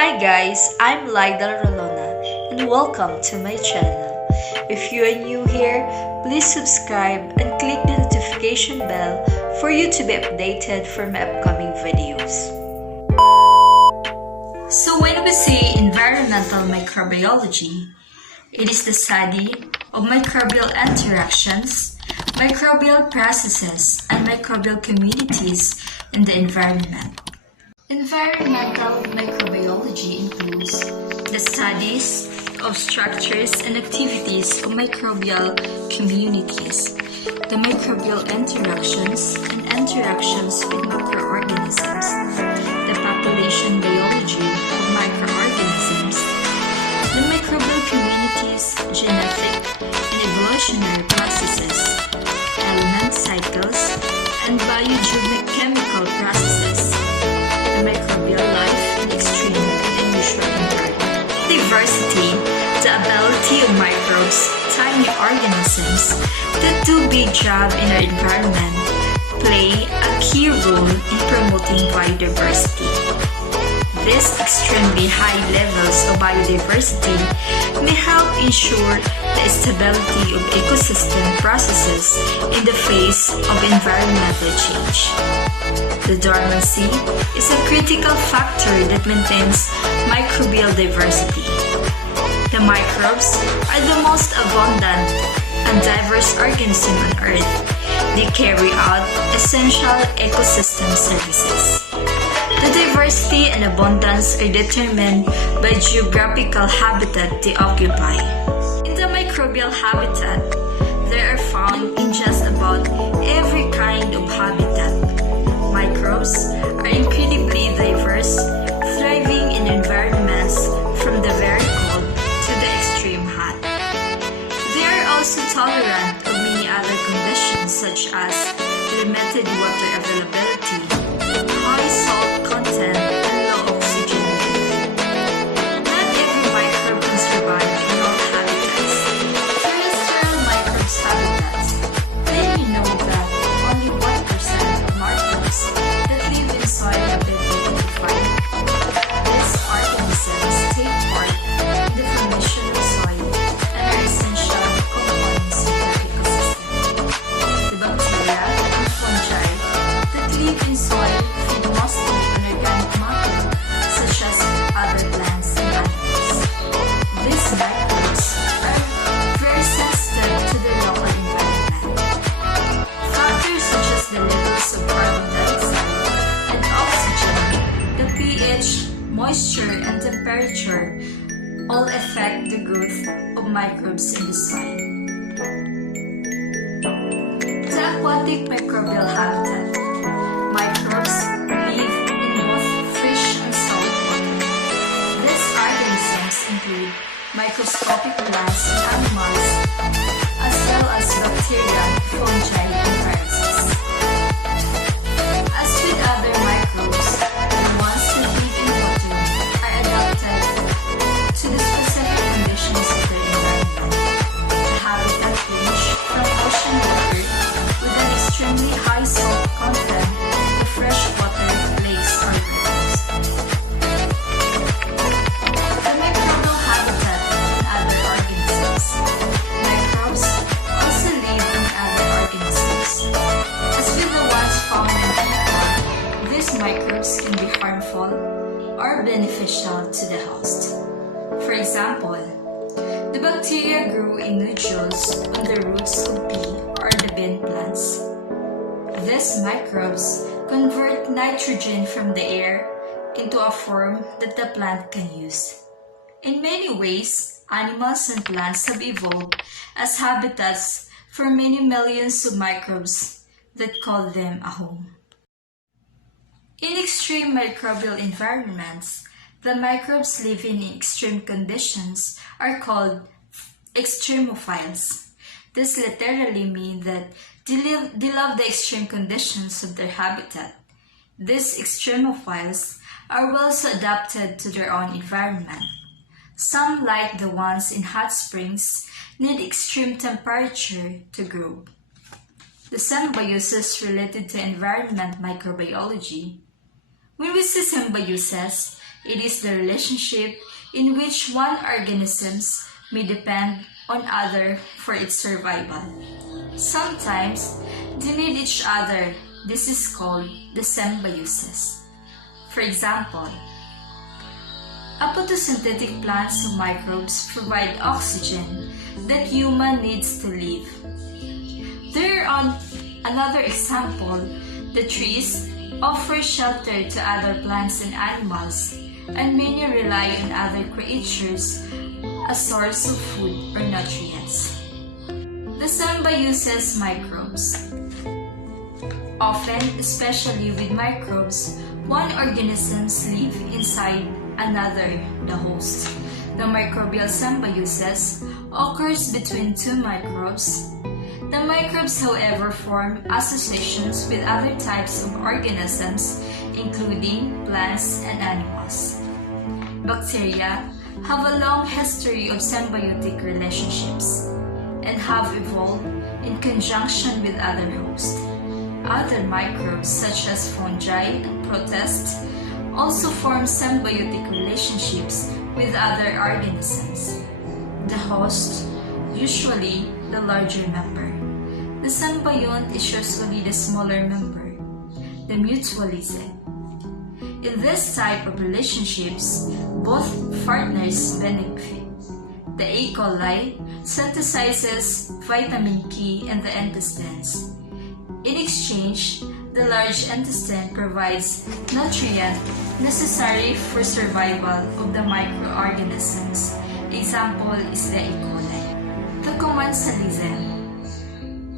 Hi guys, I'm Lydal Rolona and welcome to my channel. If you are new here, please subscribe and click the notification bell for you to be updated for my upcoming videos. So when we say environmental microbiology, it is the study of microbial interactions, microbial processes, and microbial communities in the environment. Environmental microbiology includes the studies of structures and activities of microbial communities, the microbial interactions and interactions with microorganisms, the population biology of microorganisms, the microbial communities, genetic and evolutionary processes, element cycles, and biogeochemical processes, the microbial life in extreme and unusual environment. Diversity, the ability of microbes, tiny organisms that do big job in our environment, play a key role in promoting biodiversity. These extremely high levels of biodiversity may help ensure the stability of ecosystem processes in the face of environmental change. The dormancy is a critical factor that maintains microbial diversity. The microbes are the most abundant and diverse organism on Earth. They carry out essential ecosystem services. The diversity and abundance are determined by geographical habitat they occupy. In the microbial habitat, they are found in just about every kind of habitat. Microbes are incredibly diverse, thriving in environments from the very cold to the extreme hot. They are also tolerant of many other conditions such as limited water availability, high salt content, and low oxygen level. Not every microbe can survive in all habitats. Terrestrial microbes habitats. Did you know that only 1% of microbes that live in soil have been identified? These organisms take part in the formation of soil and are essential components of the ecosystem. The bacteria and fungi that live in soil feed mostly on organic matter, such as other plants and animals. These microbes are very sensitive to the local environment. Factors such as the levels of carbon dioxide and oxygen, the pH, moisture, and temperature all affect the growth of microbes in the soil. The aquatic microbial habitat. Microbes live in both fresh and salt water. These organisms include microscopic plants and animals, as well as bacteria, fungi, and viruses. As with other microbes, the ones that live in water are adapted to the specific conditions of their environment. The habitat range from ocean water with an extremely high salt content to freshwater lakes or rivers. The microbial habitat in other organisms. Microbes also live in other organisms. As with the ones found in people, these microbes can be harmful or beneficial to the host. For example, the bacteria grow in nodules on the roots of pea or the bean plants. These microbes convert nitrogen from the air into a form that the plant can use. In many ways, animals and plants have evolved as habitats for many millions of microbes that call them a home. In extreme microbial environments, the microbes living in extreme conditions are called extremophiles. This literally means that they love the extreme conditions of their habitat. These extremophiles are well adapted to their own environment. Some, like the ones in hot springs, need extreme temperature to grow. The symbiosis related to environment microbiology. When we say symbiosis, It is the relationship in which one organisms may depend on other for its survival. Sometimes they need each other. This is called the symbiosis. For example, photosynthetic plants of microbes provide oxygen that human needs to live. There are another example, the trees offer shelter to other plants and animals, and many rely on other creatures as a source of food or nutrients. The symbiosis microbes. Often, especially with microbes, one organisms live inside another, the host. The microbial symbiosis occurs between two microbes. The microbes, however, form associations with other types of organisms, including plants and animals. Bacteria have a long history of symbiotic relationships and have evolved in conjunction with other hosts. Other microbes, such as fungi and protists, also form symbiotic relationships with other organisms. The host, usually the larger member. The symbiont is usually the smaller member, the mutualism. In this type of relationships, both partners benefit. The E. coli synthesizes vitamin K in the intestines. In exchange, the large intestine provides nutrients necessary for survival of the microorganisms. Example is the E. coli. The commensalism.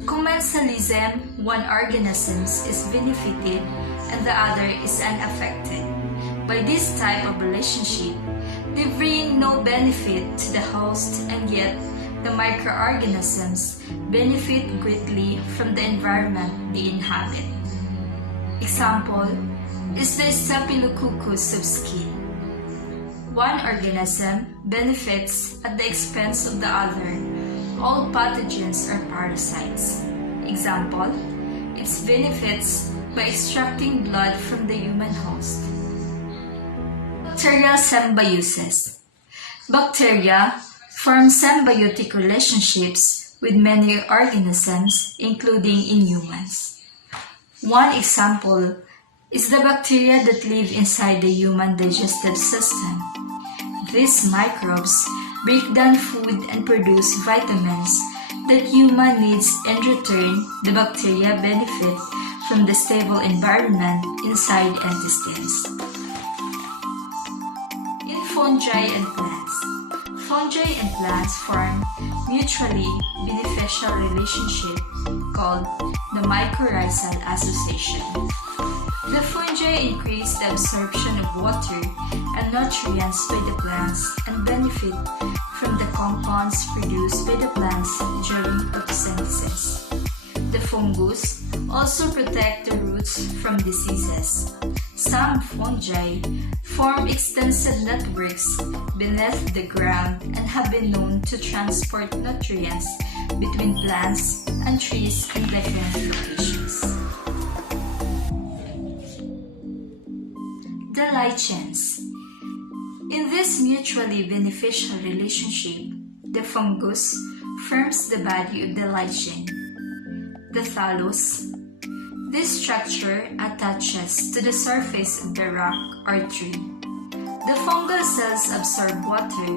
Commensalism, one organism is benefited and the other is unaffected. By this type of relationship, they bring no benefit to the host, and yet the microorganisms benefit greatly from the environment they inhabit. Example is the Staphylococcus of skin. One organism benefits at the expense of the other. All pathogens are parasites. Example, it benefits by extracting blood from the human host. Bacterial symbiosis. Bacteria form symbiotic relationships with many organisms, including in humans. One example is the bacteria that live inside the human digestive system. These microbes break down food and produce vitamins that human needs. In return, the bacteria benefit from the stable environment inside intestines. In fungi and plants. Fungi and plants form mutually beneficial relationship called the mycorrhizal association. The fungi increase the absorption of water and nutrients by the plants and benefit from the compounds produced by the plants during photosynthesis. The fungus also protect the roots from diseases. Some fungi form extensive networks beneath the ground and have been known to transport nutrients between plants and trees in different locations. The lichens. In this mutually beneficial relationship, the fungus forms the body of the lichen, the thallus. This structure attaches to the surface of the rock or tree. The fungal cells absorb water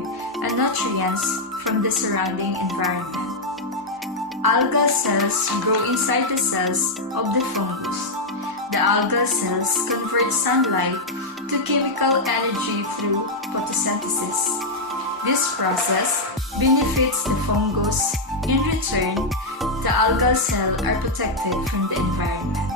and nutrients from the surrounding environment. Algal cells grow inside the cells of the fungus. The algal cells convert sunlight to chemical energy through photosynthesis. This process benefits the fungus. In return, the algal cells are protected from the environment.